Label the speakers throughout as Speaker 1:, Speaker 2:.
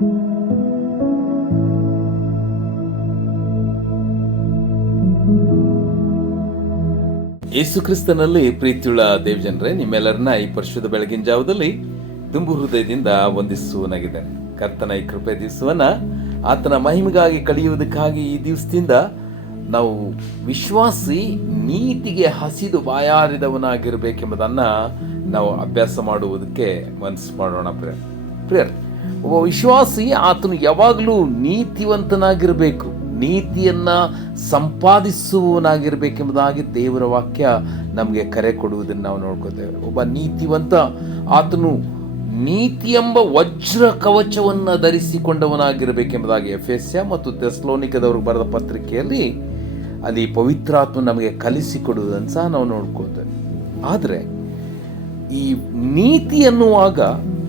Speaker 1: ಯೇಸು ಕ್ರಿಸ್ತನಲ್ಲಿ ಪ್ರೀತಿಯುಳ್ಳ ದೇವಜನರೇ, ನಿಮ್ಮೆಲ್ಲರನ್ನ ಈ ಪರಿಶುದ್ಧ ಬೆಳಗಿನ ಜಾವದಲ್ಲಿ ತುಂಬು ಹೃದಯದಿಂದ ವಂದಿಸುವನಾಗಿದ್ದೇನೆ. ಕರ್ತನ ಈ ಕೃಪೆ ದಿವಸವನ್ನ ಆತನ ಮಹಿಮೆಗಾಗಿ ಕಳೆಯುವುದಕ್ಕಾಗಿ ಈ ದಿವಸದಿಂದ ನಾವು ವಿಶ್ವಾಸಿ, ನೀತಿಗೆ ಹಸಿದು ಬಾಯಾರಿದವನಾಗಿರ್ಬೇಕೆಂಬುದನ್ನ ನಾವು ಅಭ್ಯಾಸ ಮಾಡುವುದಕ್ಕೆ ಮನಸ್ಸು ಮಾಡೋಣ ಪ್ರಿಯರ್. ಪ್ರಿಯರ್ ಒಬ್ಬ ವಿಶ್ವಾಸಿ ಆತನು ಯಾವಾಗಲೂ ನೀತಿವಂತನಾಗಿರಬೇಕು, ನೀತಿಯನ್ನ ಸಂಪಾದಿಸುವವನಾಗಿರ್ಬೇಕೆಂಬುದಾಗಿ ದೇವರ ವಾಕ್ಯ ನಮಗೆ ಕರೆ ಕೊಡುವುದನ್ನು ನಾವು ನೋಡ್ಕೋತೇವೆ. ಒಬ್ಬ ನೀತಿವಂತ ಆತನು ನೀತಿ ಎಂಬ ವಜ್ರ ಕವಚವನ್ನು ಧರಿಸಿಕೊಂಡವನಾಗಿರಬೇಕೆಂಬುದಾಗಿ ಎಫ್ ಎಸ್ ಮತ್ತು ತೆಸ್ಲೋನಿಕದವ್ರಿಗೆ ಬರೆದ ಪತ್ರಿಕೆಯಲ್ಲಿ ಅಲ್ಲಿ ಪವಿತ್ರಾತ್ಮ ನಮಗೆ ಕಲಿಸಿಕೊಡುವುದನ್ನು ಸಹ ನಾವು ನೋಡ್ಕೋತೇವೆ. ಆದರೆ ಈ ನೀತಿ ಅನ್ನುವಾಗ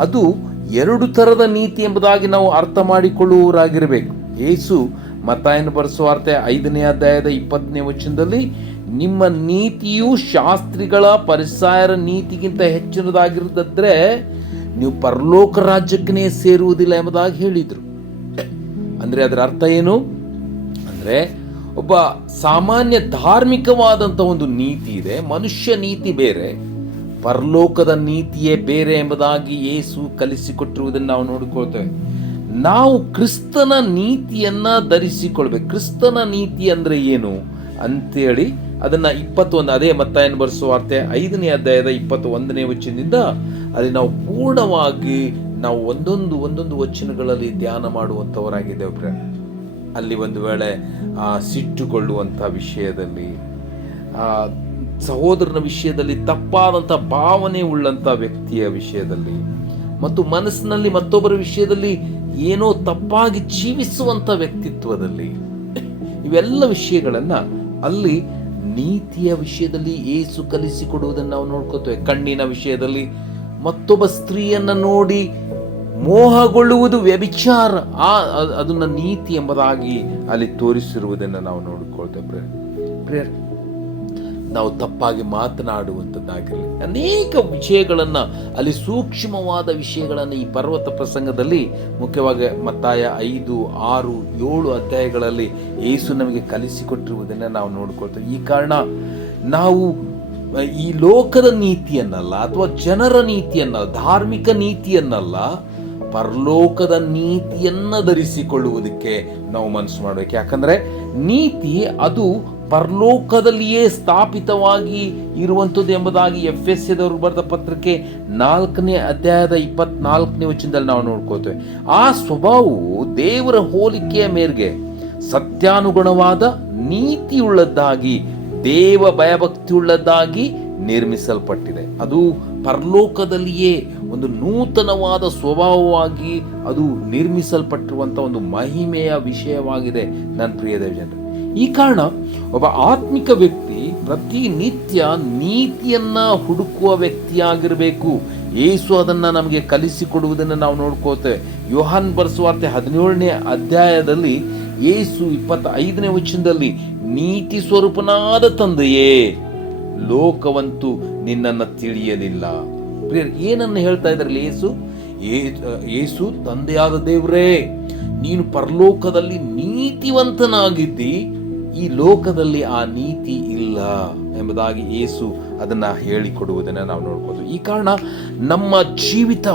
Speaker 1: ಅದು ಎರಡು ಥರದ ನೀತಿ ಎಂಬುದಾಗಿ ನಾವು ಅರ್ಥ ಮಾಡಿಕೊಳ್ಳುವವರಾಗಿರಬೇಕು. ಏಸು ಮತ್ತಾಯನ ಬರೆಸುವಾರ್ತೆ ಐದನೇ ಅಧ್ಯಾಯದ ಇಪ್ಪತ್ತನೇ ವಚನದಲ್ಲಿ, ನಿಮ್ಮ ನೀತಿಯು ಶಾಸ್ತ್ರಿಗಳ ಪರಿಸಾಯರ ನೀತಿಗಿಂತ ಹೆಚ್ಚಿನದಾಗಿರುತ್ತದೆ ನೀವು ಪರಲೋಕ ರಾಜ್ಯಕ್ಕೇ ಸೇರುವುದಿಲ್ಲ ಎಂಬುದಾಗಿ ಹೇಳಿದರು. ಅಂದ್ರೆ ಅದರ ಅರ್ಥ ಏನು? ಅಂದ್ರೆ ಒಬ್ಬ ಸಾಮಾನ್ಯ ಧಾರ್ಮಿಕವಾದಂಥ ಒಂದು ನೀತಿ ಇದೆ, ಮನುಷ್ಯ ನೀತಿ ಬೇರೆ ಪರಲೋಕದ ನೀತಿಯೇ ಬೇರೆ ಎಂಬುದಾಗಿ ಯೇಸು ಕಲಿಸಿಕೊಟ್ಟಿರುವುದನ್ನು ನಾವು ನೋಡಿಕೊಳ್ತೇವೆ. ನಾವು ಕ್ರಿಸ್ತನ ನೀತಿಯನ್ನ ಧರಿಸಿಕೊಳ್ಬೇಕು. ಕ್ರಿಸ್ತನ ನೀತಿ ಅಂದ್ರೆ ಏನು ಅಂತೇಳಿ ಅದನ್ನ ಇಪ್ಪತ್ತೊಂದು ಅದೇ ಮತ್ತಾಯನ ಬರೆಸುವಾರ್ತೆ ಐದನೇ ಅಧ್ಯಾಯದ ಇಪ್ಪತ್ತ ಒಂದನೇ ವಚನದಿಂದ ಅಲ್ಲಿ ನಾವು ಪೂರ್ಣವಾಗಿ ನಾವು ಒಂದೊಂದು ಒಂದೊಂದು ವಚನಗಳಲ್ಲಿ ಧ್ಯಾನ ಮಾಡುವಂಥವರಾಗಿದ್ದೇವೆ ಅಲ್ಲಿ ಒಂದು ವೇಳೆ ಆ, ಸಿಟ್ಟುಗೊಳ್ಳುವಂಥ ವಿಷಯದಲ್ಲಿ ಸಹೋದರನ ವಿಷಯದಲ್ಲಿ ತಪ್ಪಾದಂಥ ಭಾವನೆ ಉಳ್ಳಂಥ ವ್ಯಕ್ತಿಯ ವಿಷಯದಲ್ಲಿ ಮತ್ತು ಮನಸ್ಸಿನಲ್ಲಿ ಮತ್ತೊಬ್ಬರ ವಿಷಯದಲ್ಲಿ ಏನೋ ತಪ್ಪಾಗಿ ಜೀವಿಸುವಂಥ ವ್ಯಕ್ತಿತ್ವದಲ್ಲಿ ಇವೆಲ್ಲ ವಿಷಯಗಳನ್ನು ಅಲ್ಲಿ ನೀತಿಯ ವಿಷಯದಲ್ಲಿ ಏಸು ಕಲಿಸಿಕೊಡುವುದನ್ನು ನಾವು ನೋಡ್ಕೋತೇವೆ. ಕಣ್ಣಿನ ವಿಷಯದಲ್ಲಿ ಮತ್ತೊಬ್ಬ ಸ್ತ್ರೀಯನ್ನು ನೋಡಿ ಮೋಹಗೊಳ್ಳುವುದು ವ್ಯಭಿಚಾರ. ಆ ಅದನ್ನು ನೀತಿ ಎಂಬುದಾಗಿ ಅಲ್ಲಿ ತೋರಿಸಿರುವುದನ್ನು ನಾವು ನೋಡಿಕೊಳ್ತೇವೆ. ಪ್ರೇರ್ ನಾವು ತಪ್ಪಾಗಿ ಮಾತನಾಡುವಂಥದ್ದಾಗಿರಲಿ. ಅನೇಕ ವಿಷಯಗಳನ್ನು, ಅಲ್ಲಿ ಸೂಕ್ಷ್ಮವಾದ ವಿಷಯಗಳನ್ನು ಈ ಪರ್ವತ ಪ್ರಸಂಗದಲ್ಲಿ ಮುಖ್ಯವಾಗಿ ಮತ್ತಾಯ ಐದು, ಆರು, ಏಳು ಅಧ್ಯಾಯಗಳಲ್ಲಿ ಏಸು ನಮಗೆ ಕಲಿಸಿಕೊಟ್ಟಿರುವುದನ್ನು ನಾವು ನೋಡ್ಕೊಳ್ತೇವೆ. ಈ ಕಾರಣ ನಾವು ಈ ಲೋಕದ ನೀತಿಯನ್ನಲ್ಲ ಅಥವಾ ಜನರ ನೀತಿಯನ್ನಲ್ಲ, ಧಾರ್ಮಿಕ ನೀತಿಯನ್ನಲ್ಲ, ಪರಲೋಕದ ನೀತಿಯನ್ನ ಧರಿಸಿಕೊಳ್ಳುವುದಕ್ಕೆ ನಾವು ಮನಸ್ಸು ಮಾಡಬೇಕು. ಯಾಕಂದ್ರೆ ನೀತಿ ಅದು ಪರಲೋಕದಲ್ಲಿಯೇ ಸ್ಥಾಪಿತವಾಗಿ ಇರುವಂಥದ್ದು ಎಂಬುದಾಗಿ ಎಫ್ ಎಸ್ ಎದವರು ಬರೆದ ಪತ್ರಕ್ಕೆ ನಾಲ್ಕನೇ ಅಧ್ಯಾಯದ ಇಪ್ಪತ್ನಾಲ್ಕನೇ ವಚನದಲ್ಲಿ ನಾವು ನೋಡ್ಕೋತೇವೆ ಆ ಸ್ವಭಾವವು ದೇವರ ಹೋಲಿಕೆಯ ಮೇರೆಗೆ ಸತ್ಯಾನುಗುಣವಾದ ನೀತಿಯುಳ್ಳದ್ದಾಗಿ, ದೇವ ಭಯಭಕ್ತಿಯುಳ್ಳದ್ದಾಗಿ ನಿರ್ಮಿಸಲ್ಪಟ್ಟಿದೆ. ಅದು ಪರಲೋಕದಲ್ಲಿಯೇ ಒಂದು ನೂತನವಾದ ಸ್ವಭಾವವಾಗಿ ಅದು ನಿರ್ಮಿಸಲ್ಪಟ್ಟಿರುವಂಥ ಒಂದು ಮಹಿಮೆಯ ವಿಷಯವಾಗಿದೆ ನನ್ನ ಪ್ರಿಯ ದೇವಜನರು. ಈ ಕಾರಣ ಒಬ್ಬ ಆತ್ಮಿಕ ವ್ಯಕ್ತಿ ಪ್ರತಿನಿತ್ಯ ನೀತಿಯನ್ನ ಹುಡುಕುವ ವ್ಯಕ್ತಿಯಾಗಿರಬೇಕು. ಏಸು ಅದನ್ನ ನಮಗೆ ಕಲಿಸಿಕೊಡುವುದನ್ನು ನಾವು ನೋಡ್ಕೋತೇವೆ ಯೋಹಾನ್ ಬರ್ಸುವಾರ್ತೆ ಹದಿನೇಳನೇ ಅಧ್ಯಾಯದಲ್ಲಿ ಏಸು ಇಪ್ಪತ್ತ ಐದನೇ ವಚನದಲ್ಲಿ, ನೀತಿ ಸ್ವರೂಪನಾದ ತಂದೆಯೇ, ಲೋಕವಂತೂ ನಿನ್ನನ್ನು ತಿಳಿಯಲಿಲ್ಲ. ಪ್ರಿಯರ್, ಏನನ್ನು ಹೇಳ್ತಾ ಇದ್ರಲ್ಲಿ ಏಸು? ಏಸು, ತಂದೆಯಾದ ದೇವರೇ, ನೀನು ಪರಲೋಕದಲ್ಲಿ ನೀತಿವಂತನಾಗಿದ್ದಿ ಈ ಲೋಕದಲ್ಲಿ ಆ ನೀತಿ ಇಲ್ಲ ಎಂಬುದಾಗಿ ಏಸು ಅದನ್ನ ಹೇಳಿಕೊಡುವುದನ್ನು ನಾವು ನೋಡ್ಬೋದು. ಈ ಕಾರಣ ನಮ್ಮ ಜೀವಿತ,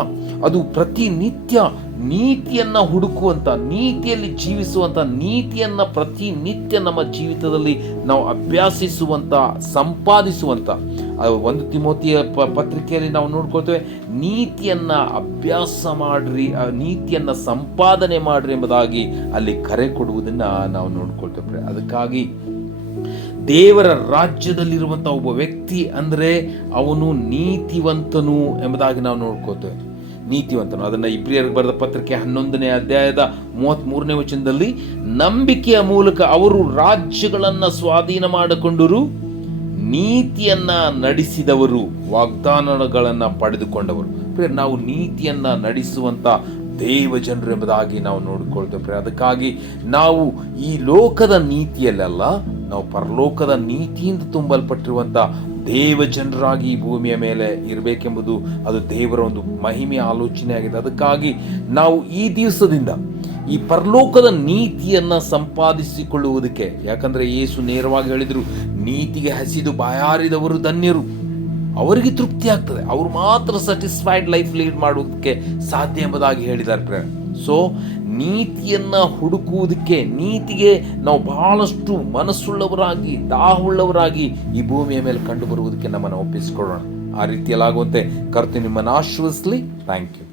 Speaker 1: ಅದು ಪ್ರತಿನಿತ್ಯ ನೀತಿಯನ್ನ ಹುಡುಕುವಂಥ ನೀತಿಯಲ್ಲಿ ಜೀವಿಸುವಂಥ ನೀತಿಯನ್ನ ಪ್ರತಿನಿತ್ಯ ನಮ್ಮ ಜೀವಿತದಲ್ಲಿ ನಾವು ಅಭ್ಯಾಸಿಸುವಂತ, ಸಂಪಾದಿಸುವಂತ ಆ ಒಂದು ತಿಮೋತಿಯ ಪ- ಪತ್ರಿಕೆಯಲ್ಲಿ ನಾವು ನೋಡ್ಕೊಳ್ತೇವೆ, ನೀತಿಯನ್ನು ಅಭ್ಯಾಸ ಮಾಡ್ರಿ, ಆ ನೀತಿಯನ್ನ ಸಂಪಾದನೆ ಮಾಡ್ರಿ ಎಂಬುದಾಗಿ ಅಲ್ಲಿ ಕರೆ ಕೊಡುವುದನ್ನು ನಾವು ನೋಡ್ಕೊಳ್ತೇವೆ ಅದಕ್ಕಾಗಿ ದೇವರ ರಾಜ್ಯದಲ್ಲಿರುವಂಥ ಒಬ್ಬ ವ್ಯಕ್ತಿ ಅಂದರೆ ಅವನು ನೀತಿವಂತನು ಎಂಬುದಾಗಿ ನಾವು ನೋಡ್ಕೋತೇವೆ ನೀತಿವಂತನು. ಅದನ್ನು ಇಬ್ರಿಯರಿಗೆ ಬರೆದ ಪತ್ರಿಕೆ ಹನ್ನೊಂದನೇ ಅಧ್ಯಾಯದ ಮೂವತ್ತ್ ಮೂರನೇ ವಚನದಲ್ಲಿ, ನಂಬಿಕೆಯ ಮೂಲಕ ಅವರು ರಾಜ್ಯಗಳನ್ನು ಸ್ವಾಧೀನ ಮಾಡಿಕೊಂಡರು. ನೀತಿಯನ್ನ ನಡೆಸಿದವರು, ವಾಗ್ದಾನಗಳನ್ನು ಪಡೆದುಕೊಂಡವರು. ನಾವು ನೀತಿಯನ್ನ ನಡೆಸುವಂತ ದೇವ ಜನರು ಎಂಬುದಾಗಿ ನಾವು ನೋಡಿಕೊಳ್ತೇವೆ ಅದಕ್ಕಾಗಿ ನಾವು ಈ ಲೋಕದ ನೀತಿಯಲ್ಲೆಲ್ಲ, ನಾವು ಪರಲೋಕದ ನೀತಿಯಿಂದ ತುಂಬಲ್ಪಟ್ಟಿರುವಂತ ದೇವ ಜನರಾಗಿ ಈ ಭೂಮಿಯ ಮೇಲೆ ಇರಬೇಕೆಂಬುದು ಅದು ದೇವರ ಒಂದು ಮಹಿಮೆಯ ಆಲೋಚನೆ ಆಗಿದೆ ಅದಕ್ಕಾಗಿ ನಾವು ಈ ದಿವಸದಿಂದ ಈ ಪರಲೋಕದ ನೀತಿಯನ್ನ ಸಂಪಾದಿಸಿಕೊಳ್ಳುವುದಕ್ಕೆ. ಯಾಕಂದ್ರೆ ಯೇಸು ನೇರವಾಗಿ ಹೇಳಿದರು, ನೀತಿಗೆ ಹಸಿದು ಬಾಯಾರಿದವರು ಧನ್ಯರು. ಅವರಿಗೆ ತೃಪ್ತಿ ಆಗ್ತದೆ. ಅವರು ಮಾತ್ರ ಸ್ಯಾಟಿಸ್ಫೈಡ್ ಲೈಫ್ ಲೀಡ್ ಮಾಡುವುದಕ್ಕೆ ಸಾಧ್ಯ ಎಂಬುದಾಗಿ ಹೇಳಿದ್ದಾರೆ ಪ್ರೇರಣೆ ಸೊ ನೀತಿಯನ್ನ ಹುಡುಕುವುದಕ್ಕೆ, ನೀತಿಗೆ ನಾವು ಬಹಳಷ್ಟು ಮನಸ್ಸುಳ್ಳವರಾಗಿ ದಾಹುಳ್ಳವರಾಗಿ ಈ ಭೂಮಿಯ ಮೇಲೆ ಕಂಡು ಬರುವುದಕ್ಕೆ ನಮ್ಮನ್ನು ಒಪ್ಪಿಸಿಕೊಳ್ಳೋಣ. ಆ ರೀತಿಯಲ್ಲಾಗುವಂತೆ ಕರ್ತು ನಿಮ್ಮನ್ನು ಆಶ್ರಯಿಸಲಿ ಥ್ಯಾಂಕ್ ಯು